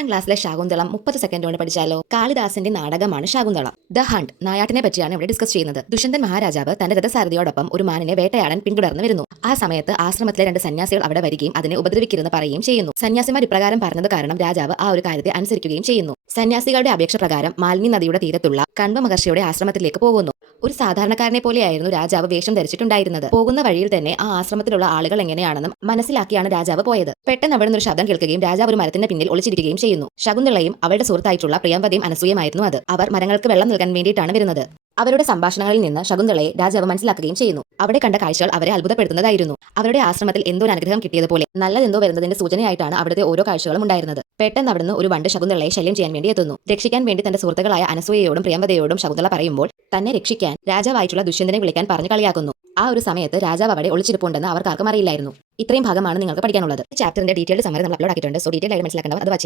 8ാം ക്ലാസ്സിലെ ശകുന്തളം 30 സെക്കൻഡ് കൊണ്ട് പഠിച്ചാലോ? കാളിദാസന്റെ നാടകമാണ് ശകുന്തളം. ദ ഹണ്ട് നായാട്ടിനെ പറ്റിയാണ് ഇവിടെ ഡിസ്കസ് ചെയ്യുന്നത്. ദുഷ്യന്തൻ മഹാരാജാവ് തന്റെ രഥസാരഥിയോടൊപ്പം ഒരു മാനിനെ വേട്ടയാടാൻ പിന്തുടർന്ന് വരുന്നു. ആ സമയത്ത് ആശ്രമത്തിലെ 2 സന്യാസികൾ അവിടെ വരികയും അതിനെ ഉപദ്രവിക്കരുതെന്ന് പറയുകയും ചെയ്യുന്നു. സന്യാസിമാർ ഇപ്രകാരം പറഞ്ഞത് കാരണം രാജാവ് ആ ഒരു കാര്യത്തെ അനുസരിക്കുകയും ചെയ്യുന്നു. സന്യാസികളുടെ അപേക്ഷ പ്രകാരം മാലിനി നദിയുടെ തീരത്തുള്ള കണ്വ മഹർഷിയുടെ ആശ്രമത്തിലേക്ക് പോകുന്നു. ഒരു സാധാരണക്കാരനെ പോലെയായിരുന്നു രാജാവ് വേഷം ധരിച്ചിട്ടുണ്ടായിരുന്നത്. പോകുന്ന വഴിയിൽ തന്നെ ആ ആശ്രമത്തിലുള്ള ആളുകൾ എങ്ങനെയാണെന്നും മനസ്സിലാക്കിയാണ് രാജാവ് പോയത്. പെട്ടെന്ന് അവിടെ നിന്നൊരു ശബ്ദം കേൾക്കുകയും രാജാവ് ഒരു മരത്തിന്റെ പിന്നിൽ ഒളിച്ചിരിക്കുകയും ചെയ്യുന്നു. ശകുന്തളയും അവളുടെ സുഹൃത്തായിട്ടുള്ള പ്രിയംവദയും അനസൂയമായിരുന്നു അത്. അവർ മരങ്ങൾക്ക് വെള്ളം നൽകാൻ വേണ്ടിയിട്ടാണ് വരുന്നത്. അവരുടെ സംഭാഷണങ്ങളിൽ നിന്ന് ശകുന്തളയെ രാജാവ് മനസ്സിലാക്കുകയും ചെയ്യുന്നു. അവിടെ കണ്ട കാഴ്ചകൾ അവരെ അത്ഭുതപ്പെടുത്തുന്നതായിരുന്നു. അവരുടെ ആശ്രമത്തിൽ എന്തോ ഒരു അനുഗ്രഹം കിട്ടിയതുപോലെ നല്ലതെന്തോ വരുന്നതിന്റെ സൂചനയായിട്ടാണ് അവിടുത്തെ ഓരോ കാഴ്ചകളും ഉണ്ടായിരുന്നത്. പെട്ടെന്ന് അവിടുന്ന് ഒരു വണ്ട് ശകുന്തളയെ ശല്യം ചെയ്യാൻ വേണ്ടി എത്തുന്നു. രക്ഷിക്കാൻ വേണ്ടി തന്റെ സുഹൃത്തുക്കളായ അനസൂയയോടും പ്രിയംവദയോടും ശകുന്തള പറയുമ്പോൾ തന്നെ രക്ഷിക്കാൻ രാജാവായിട്ടുള്ള ദുഷ്യന്തനെ വിളിക്കാൻ പറഞ്ഞു കളിയാക്കുന്നു. ആ ഒരു സമയത്ത് രാജാവ് അവിടെ ഒളിച്ചിരിപ്പുണ്ടെന്ന് അവർക്കാർക്കും അറിയില്ലായിരുന്നു. ഇത്രയും ഭാഗമാണ് നിങ്ങൾക്ക് പഠിക്കാനുള്ളത്. ചാപ്റ്ററിന്റെ ഡീറ്റെയിൽഡ് സമ്മറി നമ്മൾ അപ്ലോഡ് ആക്കിയിട്ടുണ്ട്. സോ ഡീറ്റെയിൽ ആയിട്ട് മനസ്സിലാക്കേണ്ടവർ അത് വായിച്ചു.